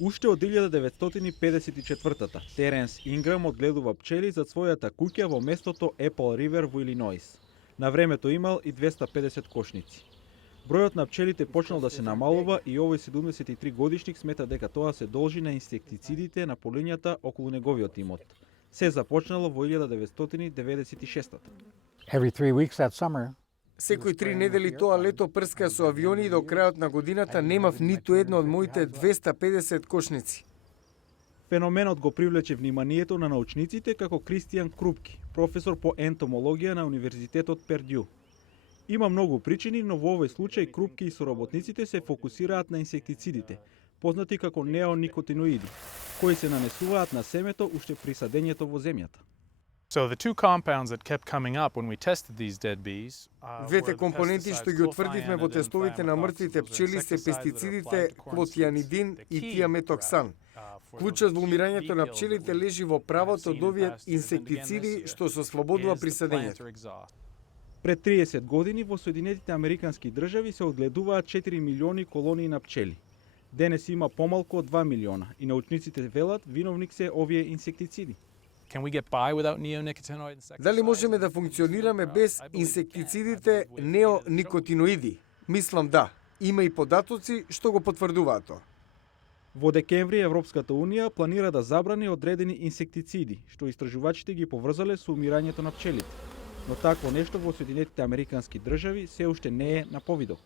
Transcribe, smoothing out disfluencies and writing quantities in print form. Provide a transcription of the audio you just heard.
Уште од 1954-та, Теренс Инграм одгледува пчели за својата куќа во местото Apple River во Илиноис. На времето имал и 250 кошници. Бројот на пчелите почнал да се намалува и овој 73 годишник смета дека тоа се должи на инсектицидите на полињата околу неговиот имот. Се започнало во 1996-та. Every 3 weeks that summer, Секои 3 недели тоа лето прска со авиони и до крајот на годината немав ниту една од моите 250 кошници. Феноменот го привлече вниманието на научниците како Кристијан Крупки, професор по ентомологија на Универзитетот Пердју. Има многу причини, но во овој случај Крупки и соработниците се фокусираат на инсектицидите, познати како неоникотиноиди, кои се нанесуваат на семето уште при садењето во земјата. So the two compounds that kept coming up when we tested these dead bees. Двете компоненти што ги утврдивме во тестовите на мртвите пчели се пестицидите клотианидин и тиаметоксан. Клучот во умирањето на пчелите лежи во правото од овие инсектициди што се ослободува при садењето. Пред 30 години во Соединетите Американски држави се одгледуваат 4 милиони колонии на пчели. Денес има помалку од 2 милиона и научниците велат виновник се овие инсектициди. Can we get by without neonicotinoid insecticides? Дали можеме да функционираме без инсектицидите неоникотиноиди? Мислам да. Има и податоци што го потврдуваат тоа. Во декември Европската унија планира да забрани одредени инсектициди, што истражувачите ги поврзале со умирањето на пчелите. Но такво нешто во Соединетите Американски држави се уште не е на повидок.